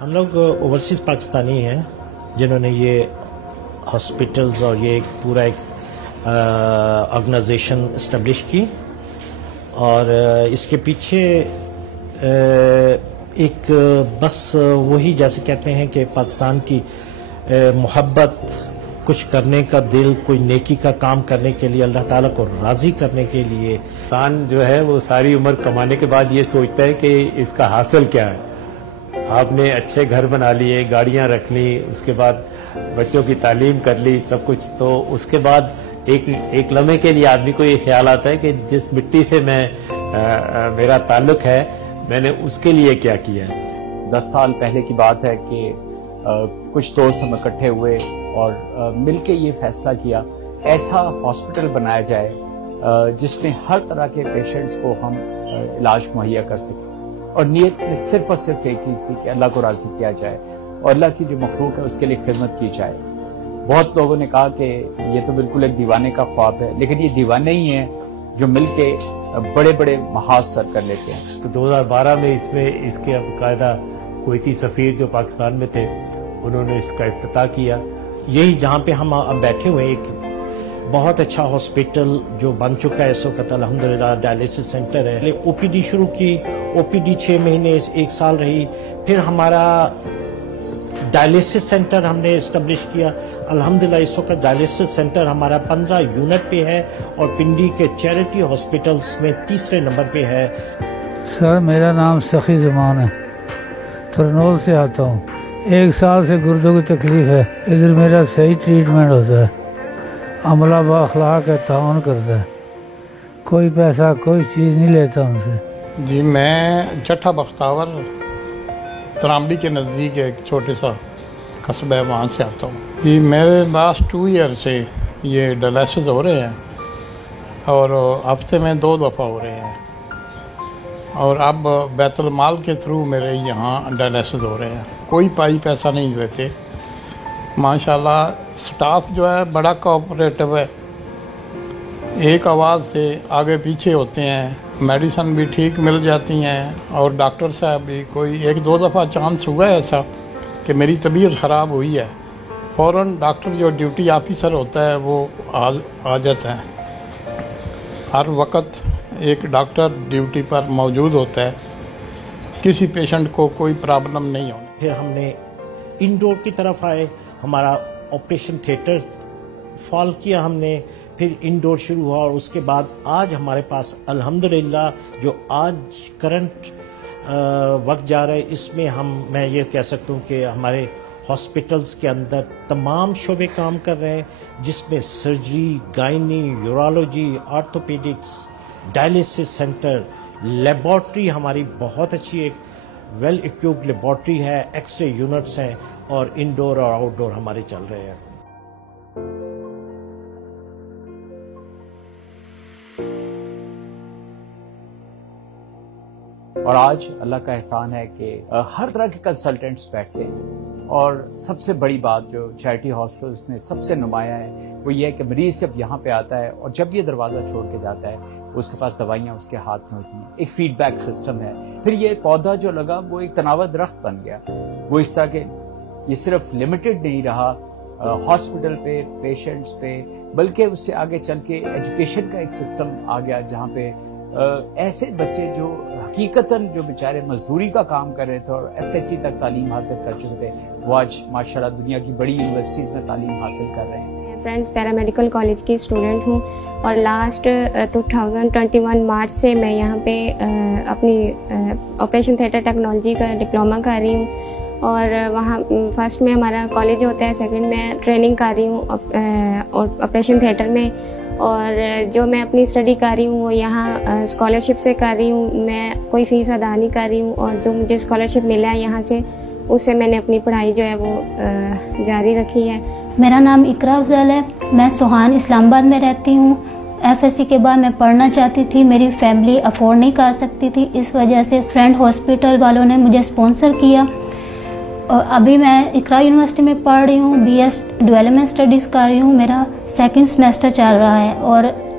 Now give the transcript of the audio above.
ہم لوگ اوورسیز پاکستانی ہیں جنہوں نے یہ ہاسپٹلز اور یہ پورا ایک آرگنائزیشن اسٹیبلش کی، اور اس کے پیچھے ایک بس وہی جیسے کہتے ہیں کہ پاکستان کی محبت، کچھ کرنے کا دل، کوئی نیکی کا کام کرنے کے لیے، اللہ تعالیٰ کو راضی کرنے کے لیے۔ انسان جو ہے وہ ساری عمر کمانے کے بعد یہ سوچتا ہے کہ اس کا حاصل کیا ہے۔ آپ نے اچھے گھر بنا لیے، گاڑیاں رکھ لی، اس کے بعد بچوں کی تعلیم کر لی، سب کچھ، تو اس کے بعد ایک لمحے کے لیے آدمی کو یہ خیال آتا ہے کہ جس مٹی سے میرا تعلق ہے، میں نے اس کے لیے کیا کیا ہے۔ 10 سال پہلے کی بات ہے کہ کچھ دوست ہم اکٹھے ہوئے اور مل کے یہ فیصلہ کیا ایسا ہاسپٹل بنایا جائے جس میں ہر طرح کے پیشنٹس کو ہم علاج مہیا کر سکیں، اور نیت میں صرف اور صرف ایک چیز تھی کہ اللہ کو راضی کیا جائے اور اللہ کی جو مخلوق ہے اس کے لیے خدمت کی جائے۔ بہت لوگوں نے کہا کہ یہ تو بالکل ایک دیوانے کا خواب ہے، لیکن یہ دیوانے ہی ہیں جو مل کے بڑے بڑے محاذ سر کر لیتے ہیں۔ تو 2012 میں اس کے باقاعدہ کویتی سفیر جو پاکستان میں تھے، انہوں نے اس کا افتتاح کیا۔ یہی جہاں پہ ہم اب بیٹھے ہوئے، ایک بہت اچھا ہاسپٹل جو بن چکا ہے اس وقت الحمدللہ، ڈائلیسس سینٹر ہے۔ او پی ڈی شروع کی، او پی ڈی 6 مہینے 1 سال رہی، پھر ہمارا ڈائلیسس سینٹر ہم نے اسٹیبلش کیا۔ الحمدللہ اس وقت ڈائلیسس سینٹر ہمارا 15 یونٹ پہ ہے اور پنڈی کے چیریٹی ہاسپٹلز میں 3رے نمبر پہ ہے۔ سر میرا نام سخی زمان ہے، ترنول سے آتا ہوں۔ 1 سال سے گردوں کی تکلیف ہے، ادھر میرا صحیح ٹریٹمنٹ ہوتا ہے، عملہ با اخلاق ہے، تعاون کرتا ہے، کوئی پیسہ کوئی چیز نہیں لیتا ہم سے۔ جی میں چٹھا بختاور ترامبی کے نزدیک ایک چھوٹے سا قصبہ ہے، وہاں سے آتا ہوں۔ جی میرے پاس 2 ایئر سے یہ ڈائلیسس ہو رہے ہیں اور ہفتے میں 2 دفعہ ہو رہے ہیں، اور اب بیت المال کے تھرو میرے یہاں ڈائلیسس ہو رہے ہیں، کوئی پائی پیسہ نہیں لیتے۔ ماشاءاللہ سٹاف جو ہے بڑا کوآپریٹو ہے، ایک آواز سے آگے پیچھے ہوتے ہیں، میڈیسن بھی ٹھیک مل جاتی ہیں، اور ڈاکٹر صاحب بھی کوئی 1-2 دفعہ چانس ہوا ہے ایسا کہ میری طبیعت خراب ہوئی ہے، فوراً ڈاکٹر جو ڈیوٹی آفیسر ہوتا ہے وہ آ جاتا ہے، ہر وقت ایک ڈاکٹر ڈیوٹی پر موجود ہوتا ہے، کسی پیشنٹ کو کوئی پرابلم نہیں ہوتی۔ پھر ہم نے انڈور کی طرف آئے، ہمارا آپریشن تھیٹر فال کیا ہم نے، پھر انڈور شروع ہوا، اور اس کے بعد آج ہمارے پاس الحمدللہ جو آج کرنٹ وقت جا رہا ہے، اس میں میں یہ کہہ سکتا ہوں کہ ہمارے ہاسپٹلز کے اندر تمام شعبے کام کر رہے ہیں، جس میں surgery, گائنی، urology, orthopaedics, dialysis centre, laboratory ہماری بہت اچھی ایک ویل ایکوپڈ لیبارٹری ہے، ایکس رے یونٹس ہیں، اور انڈور اور آؤٹ ڈور ہمارے چل رہے ہیں۔ اور آج اللہ کا احسان ہے کہ ہر طرح کے کنسلٹنٹس بیٹھتے ہیں، اور سب سے بڑی بات جو چیریٹی ہاسپٹلس میں سب سے نمایاں ہے وہ یہ ہے کہ مریض جب یہاں پہ آتا ہے اور جب یہ دروازہ چھوڑ کے جاتا ہے، اس کے پاس دوائیاں اس کے ہاتھ میں ہوتی ہیں، ایک فیڈ بیک سسٹم ہے۔ پھر یہ پودا جو لگا وہ ایک تناور درخت بن گیا، وہ اس طرح کہ یہ صرف لمیٹڈ نہیں رہا ہاسپٹل پہ، پیشنٹس پہ، بلکہ اس سے آگے چل کے ایجوکیشن کا ایک سسٹم آ گیا، جہاں پہ ایسے بچے جو حقیقتاً جو بیچارے مزدوری کا کام کر رہے تھے اور FSC تک تعلیم حاصل کر چکے تھے، وہ آج ماشاءاللہ دنیا کی بڑی یونیورسٹیز میں تعلیم حاصل کر رہے ہیں۔ فرینڈس پیرامیڈیکل کالج کی اسٹوڈنٹ ہوں، اور لاسٹ 2021 مارچ سے میں یہاں پہ اپنی آپریشن تھیٹر ٹیکنالوجی کا ڈپلومہ کر رہی ہوں، اور وہاں فرسٹ میں ہمارا کالج ہوتا ہے، سیکنڈ میں ٹریننگ کر رہی ہوں آپریشن تھیٹر میں، اور جو میں اپنی اسٹڈی کر رہی ہوں وہ یہاں اسکالرشپ سے کر رہی ہوں، میں کوئی فیس ادا نہیں کر رہی ہوں، اور جو مجھے اسکالرشپ ملا ہے یہاں سے اس سے میں نے اپنی پڑھائی جو ہے وہ جاری رکھی ہے۔ میرا نام اقرا افضل ہے، میں سوہان اسلام آباد میں رہتی ہوں۔ FSC کے بعد میں پڑھنا چاہتی تھی، میری فیملی افورڈ نہیں کر سکتی تھی، اس وجہ سے فرینڈ ہاسپٹل والوں نے مجھے اسپانسر کیا، اور ابھی میں اقرا یونیورسٹی میں پڑھ رہی ہوں، BS ڈیولپمنٹ اسٹڈیز کر رہی ہوں، میرا 2nd سیمسٹر چل رہا ہے، اور